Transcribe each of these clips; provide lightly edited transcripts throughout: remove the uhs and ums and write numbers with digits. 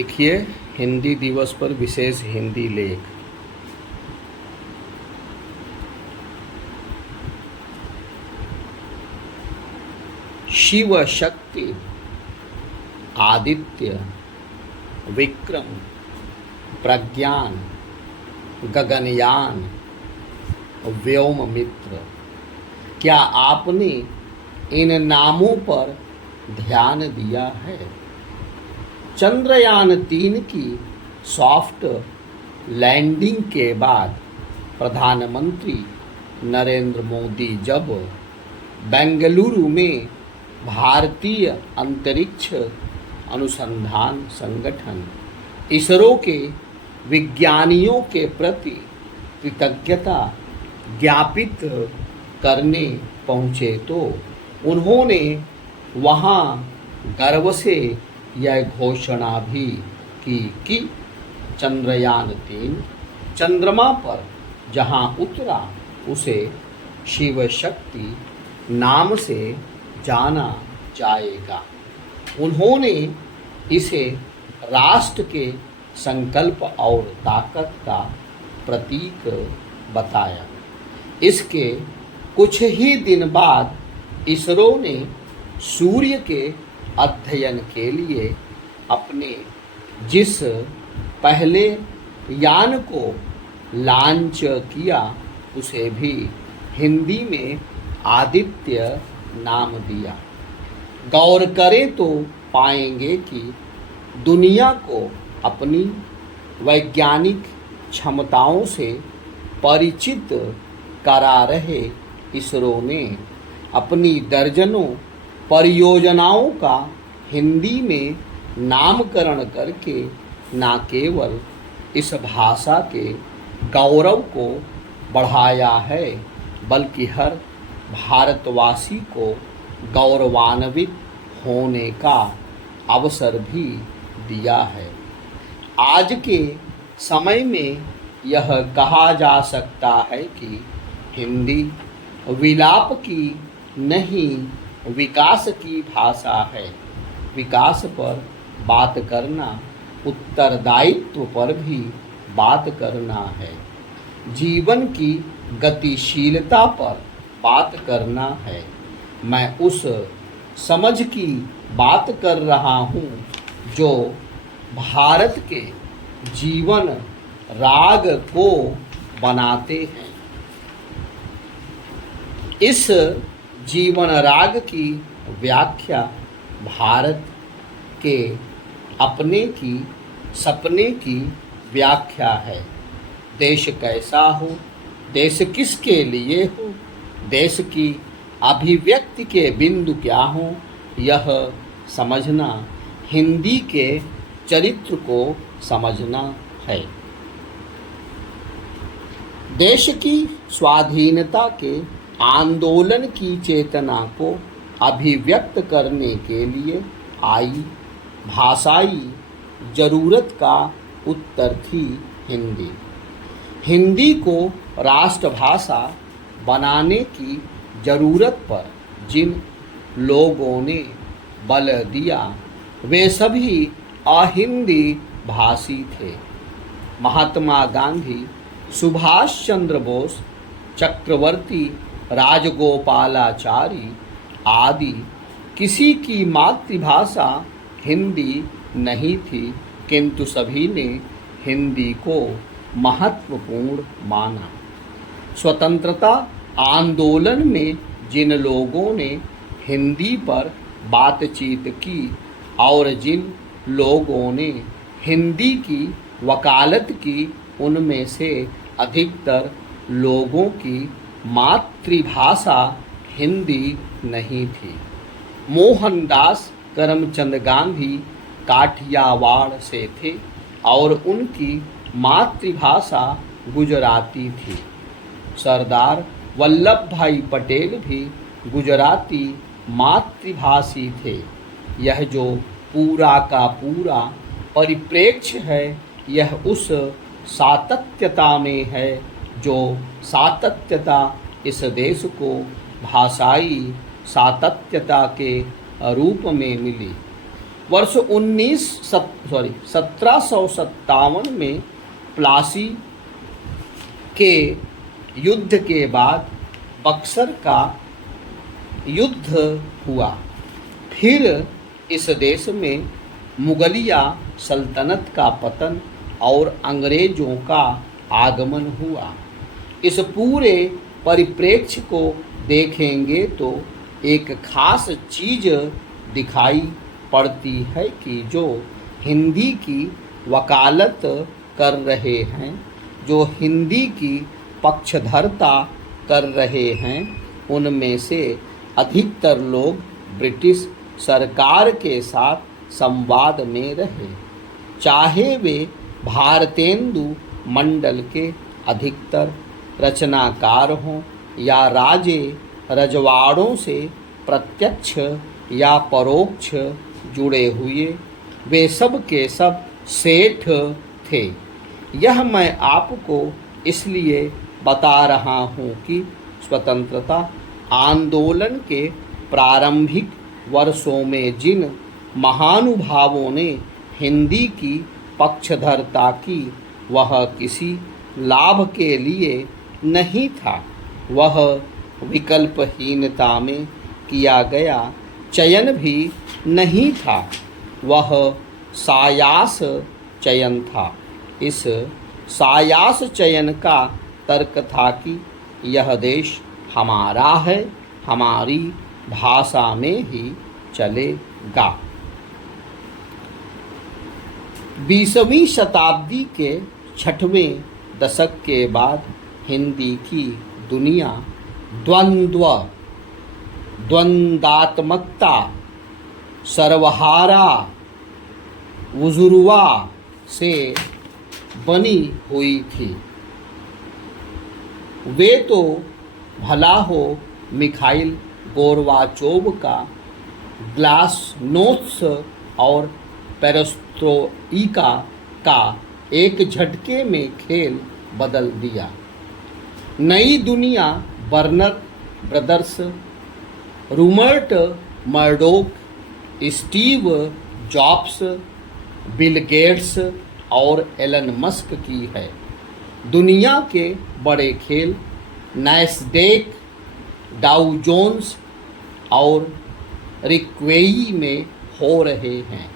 लिखिए हिंदी दिवस पर विशेष हिंदी लेख। शिव शक्ति आदित्य विक्रम प्रज्ञान गगनयान व्योम मित्र, क्या आपने इन नामों पर ध्यान दिया है? चंद्रयान-3 की सॉफ्ट लैंडिंग के बाद प्रधानमंत्री नरेंद्र मोदी जब बेंगलुरु में भारतीय अंतरिक्ष अनुसंधान संगठन इसरो के विज्ञानियों के प्रति कृतज्ञता ज्ञापित करने पहुँचे तो उन्होंने वहाँ गर्व से यह घोषणा भी की कि चंद्रयान-3 चंद्रमा पर जहाँ उतरा उसे शिव शक्ति नाम से जाना जाएगा। उन्होंने इसे राष्ट्र के संकल्प और ताकत का प्रतीक बताया। इसके कुछ ही दिन बाद इसरो ने सूर्य के अध्ययन के लिए अपने जिस पहले यान को लॉन्च किया उसे भी हिंदी में आदित्य नाम दिया। गौर करें तो पाएंगे कि दुनिया को अपनी वैज्ञानिक क्षमताओं से परिचित करा रहे इसरो ने अपनी दर्जनों परियोजनाओं का हिंदी में नामकरण करके न केवल इस भाषा के गौरव को बढ़ाया है बल्कि हर भारतवासी को गौरवान्वित होने का अवसर भी दिया है। आज के समय में यह कहा जा सकता है कि हिंदी विलाप की नहीं विकास की भाषा है। विकास पर बात करना उत्तरदायित्व पर भी बात करना है। जीवन की गतिशीलता पर बात करना है। मैं उस समझ की बात कर रहा हूँ जो भारत के जीवन राग को बनाते हैं। इस जीवन राग की व्याख्या भारत के अपने की सपने की व्याख्या है। देश कैसा हो, देश किसके लिए हो, देश की अभिव्यक्ति के बिंदु क्या हो, यह समझना हिंदी के चरित्र को समझना है। देश की स्वाधीनता के आंदोलन की चेतना को अभिव्यक्त करने के लिए आई भाषाई जरूरत का उत्तर थी हिंदी। हिंदी को राष्ट्रभाषा बनाने की जरूरत पर जिन लोगों ने बल दिया वे सभी अहिंदी भाषी थे। महात्मा गांधी, सुभाष चंद्र बोस, चक्रवर्ती राजगोपालाचारी आदि किसी की मातृभाषा हिंदी नहीं थी, किंतु सभी ने हिंदी को महत्वपूर्ण माना। स्वतंत्रता आंदोलन में जिन लोगों ने हिंदी पर बातचीत की और जिन लोगों ने हिंदी की वकालत की उनमें से अधिकतर लोगों की मातृभाषा हिंदी नहीं थी। मोहनदास करमचंद गांधी काठियावाड़ से थे और उनकी मातृभाषा गुजराती थी। सरदार वल्लभ भाई पटेल भी गुजराती मातृभाषी थे। यह जो पूरा का पूरा परिप्रेक्ष्य है यह उस सातत्यता में है जो सातत्यता इस देश को भाषाई सातत्यता के रूप में मिली। वर्ष 1757 में प्लासी के युद्ध के बाद बक्सर का युद्ध हुआ। फिर इस देश में मुगलिया सल्तनत का पतन और अंग्रेजों का आगमन हुआ। इस पूरे परिप्रेक्ष्य को देखेंगे तो एक खास चीज दिखाई पड़ती है कि जो हिंदी की वकालत कर रहे हैं, जो हिंदी की पक्षधरता कर रहे हैं, उनमें से अधिकतर लोग ब्रिटिश सरकार के साथ संवाद में रहे, चाहे वे भारतेंदु मंडल के अधिकतर रचनाकार हों या राजे रजवाड़ों से प्रत्यक्ष या परोक्ष जुड़े हुए, वे सब के सब सेठ थे। यह मैं आपको इसलिए बता रहा हूँ कि स्वतंत्रता आंदोलन के प्रारंभिक वर्षों में जिन महानुभावों ने हिंदी की पक्षधरता की, वह किसी लाभ के लिए नहीं था, वह विकल्पहीनता में किया गया चयन भी नहीं था, वह सायास चयन था। इस सायास चयन का तर्क था कि यह देश हमारा है, हमारी भाषा में ही चलेगा। 20वीं शताब्दी के 6वें दशक के बाद हिंदी की दुनिया द्वंद्वात्मकता, सर्वहारा उजुर्वा से बनी हुई थी। वे तो भला हो मिखाइल गोर्बाचोव का ग्लासनोत्स और पेरेस्ट्रोइका का एक झटके में खेल बदल दिया। नई दुनिया burner brothers, Rupert Murdoch, Steve jobs, Bill Gates और एलन मस्क की है। दुनिया के बड़े खेल नैस्डैक, डाउ जोन्स और रिक्वेई में हो रहे हैं।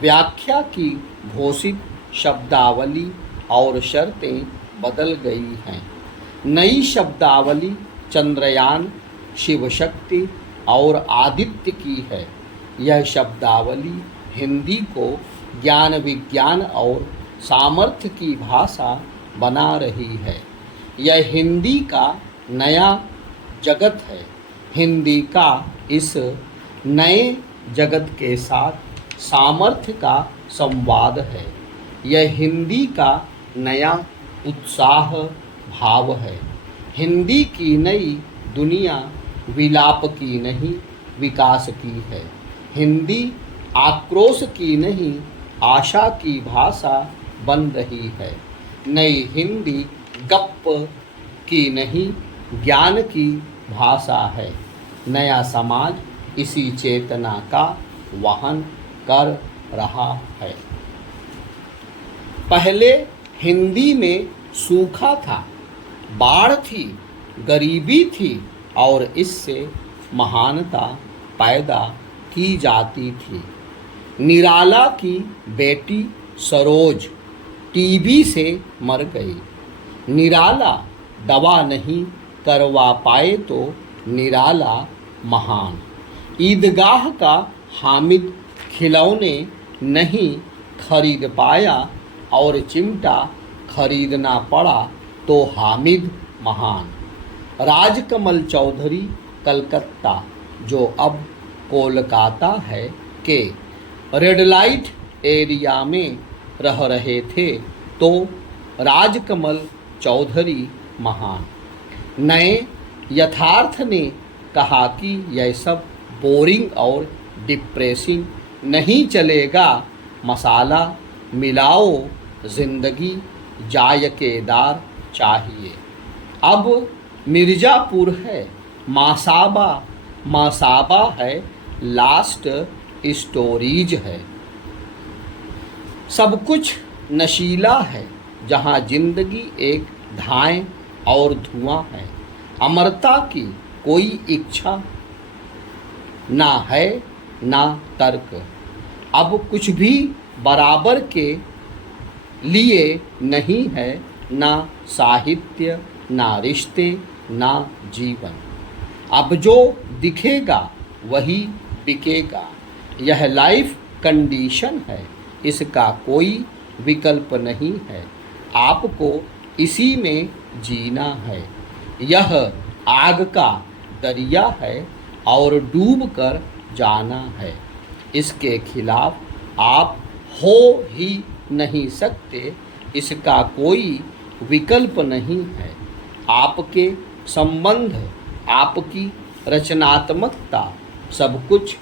व्याख्या की घोषित शब्दावली और शर्तें बदल गई हैं। नई शब्दावली चंद्रयान, शिव शक्ति और आदित्य की है। यह शब्दावली हिंदी को ज्ञान विज्ञान और सामर्थ्य की भाषा बना रही है। यह हिंदी का नया जगत है। हिंदी का इस नए जगत के साथ सामर्थ्य का संवाद है। यह हिंदी का नया उत्साह भाव है। हिंदी की नई दुनिया विलाप की नहीं, विकास की है। हिंदी आक्रोश की नहीं, आशा की भाषा बन रही है। नई हिंदी गप की नहीं, ज्ञान की भाषा है। नया समाज इसी चेतना का वहन कर रहा है। पहले हिंदी में सूखा था, बाढ़ थी, गरीबी थी और इससे महानता पैदा की जाती थी। निराला की बेटी सरोज टीबी से मर गई। निराला दवा नहीं करवा पाए तो निराला महान। ईदगाह का हामिद खिलौने नहीं खरीद पाया और चिमटा खरीदना पड़ा तो हामिद महान। राजकमल चौधरी कलकत्ता, जो अब कोलकाता है, के रेड लाइट एरिया में रह रहे थे तो राजकमल चौधरी महान। नए यथार्थ ने कहा कि यह सब बोरिंग और डिप्रेसिंग नहीं चलेगा, मसाला मिलाओ, जिंदगी जायकेदार चाहिए। अब मिर्ज़ापुर है, मासाबा है, लास्ट स्टोरीज है। सब कुछ नशीला है जहाँ जिंदगी एक धाएं और धुआं है। अमरता की कोई इच्छा ना है ना तर्क। अब कुछ भी बराबर के लिए नहीं है, ना साहित्य ना रिश्ते ना जीवन। अब जो दिखेगा वही बिकेगा। यह लाइफ कंडीशन है, इसका कोई विकल्प नहीं है। आपको इसी में जीना है। यह आग का दरिया है और डूब कर जाना है। इसके खिलाफ आप हो ही नहीं सकते, इसका कोई विकल्प नहीं है। आपके संबंध, आपकी रचनात्मकता, सब कुछ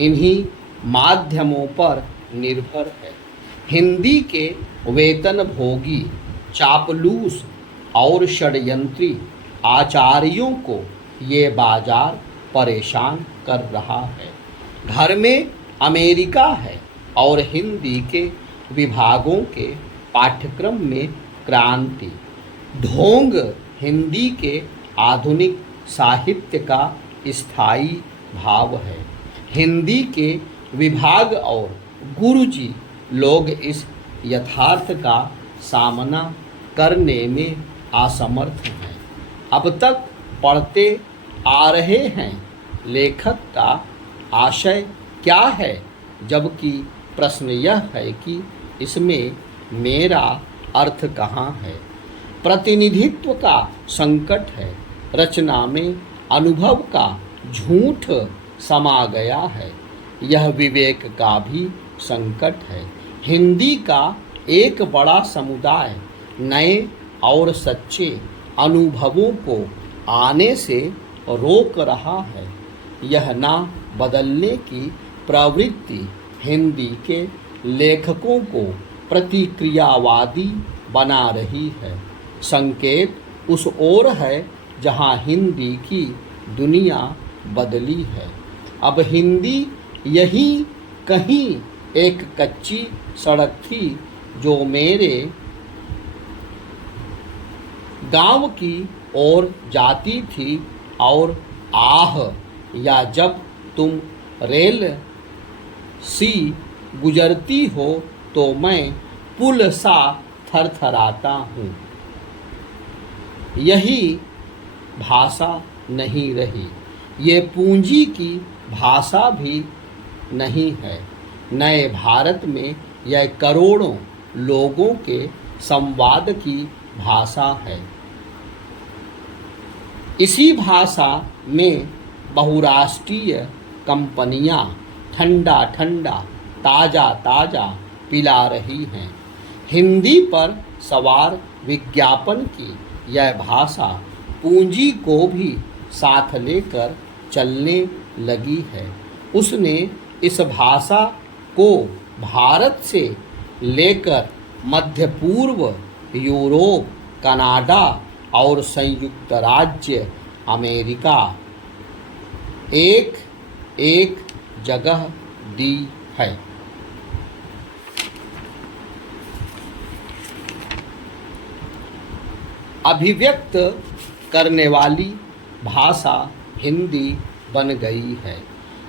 इन्हीं माध्यमों पर निर्भर है। हिंदी के वेतनभोगी, चापलूस और षड्यंत्री आचार्यों को ये बाजार परेशान कर रहा है। घर में अमेरिका है और हिंदी के विभागों के पाठ्यक्रम में क्रांति। ढोंग हिंदी के आधुनिक साहित्य का स्थायी भाव है। हिंदी के विभाग और गुरुजी लोग इस यथार्थ का सामना करने में असमर्थ हैं। अब तक पढ़ते आ रहे हैं लेखक का आशय क्या है, जबकि प्रश्न यह है कि इसमें मेरा अर्थ कहाँ है। प्रतिनिधित्व का संकट है, रचना में अनुभव का झूठ समा गया है। यह विवेक का भी संकट है। हिंदी का एक बड़ा समुदाय नए और सच्चे अनुभवों को आने से रोक रहा है। यह ना बदलने की प्रवृत्ति हिंदी के लेखकों को प्रतिक्रियावादी बना रही है। संकेत उस ओर है जहां हिंदी की दुनिया बदली है। अब हिंदी यहीं कहीं एक कच्ची सड़क थी जो मेरे गांव की ओर जाती थी, और आह या जब तुम रेल सी गुजरती हो तो मैं पुल सा थरथराता हूँ। यही भाषा नहीं रही, ये पूंजी की भाषा भी नहीं है। नए भारत में यह करोड़ों लोगों के संवाद की भाषा है। इसी भाषा में बहुराष्ट्रीय कंपनियां ठंडा ठंडा ताज़ा ताज़ा पिला रही हैं। हिंदी पर सवार विज्ञापन की यह भाषा पूंजी को भी साथ लेकर चलने लगी है। उसने इस भाषा को भारत से लेकर मध्य पूर्व, यूरोप, कनाडा और संयुक्त राज्य अमेरिका एक एक जगह दी है। अभिव्यक्त करने वाली भाषा हिंदी बन गई है।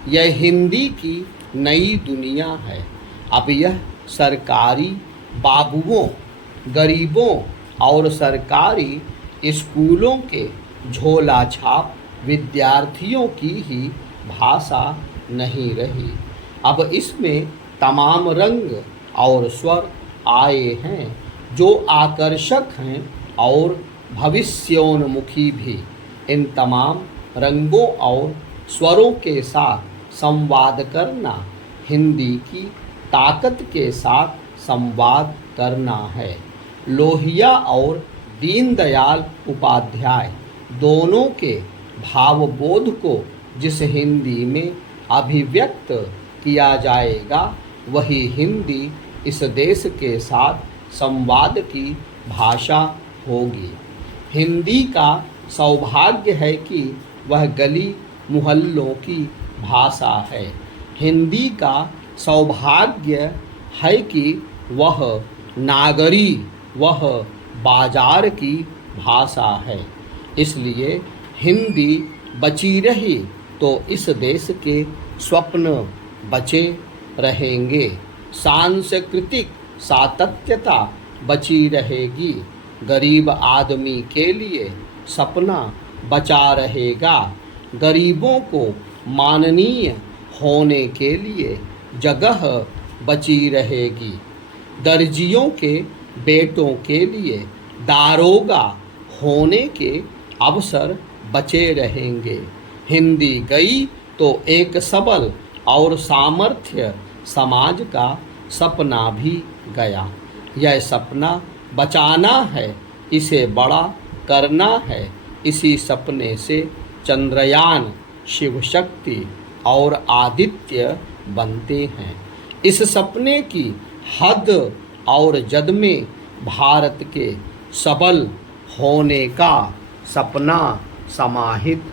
यह हिंदी की नई दुनिया है। अब यह सरकारी बाबुओं, गरीबों और सरकारी स्कूलों के झोला छाप विद्यार्थियों की ही भाषा नहीं रही। अब इसमें तमाम रंग और स्वर आए हैं जो आकर्षक हैं और भविष्योन्मुखी भी। इन तमाम रंगों और स्वरों के साथ संवाद करना हिंदी की ताकत के साथ संवाद करना है। लोहिया और दीनदयाल उपाध्याय दोनों के भावबोध को जिस हिंदी में अभिव्यक्त किया जाएगा, वही हिंदी इस देश के साथ संवाद की भाषा होगी। हिंदी का सौभाग्य है कि वह गली मुहल्लों की भाषा है। हिंदी का सौभाग्य है कि वह नागरी, वह बाजार की भाषा है। इसलिए हिंदी बची रही तो इस देश के स्वप्न बचे रहेंगे, सांस्कृतिक सातत्यता बची रहेगी, गरीब आदमी के लिए सपना बचा रहेगा, गरीबों को माननीय होने के लिए जगह बची रहेगी, दर्जियों के बेटों के लिए दारोगा होने के अवसर बचे रहेंगे। हिंदी गई तो एक सबल और सामर्थ्य समाज का सपना भी गया। यह सपना बचाना है, इसे बड़ा करना है। इसी सपने से चंद्रयान, शिव शक्ति और आदित्य बनते हैं। इस सपने की हद और जद में भारत के सबल होने का सपना समाहित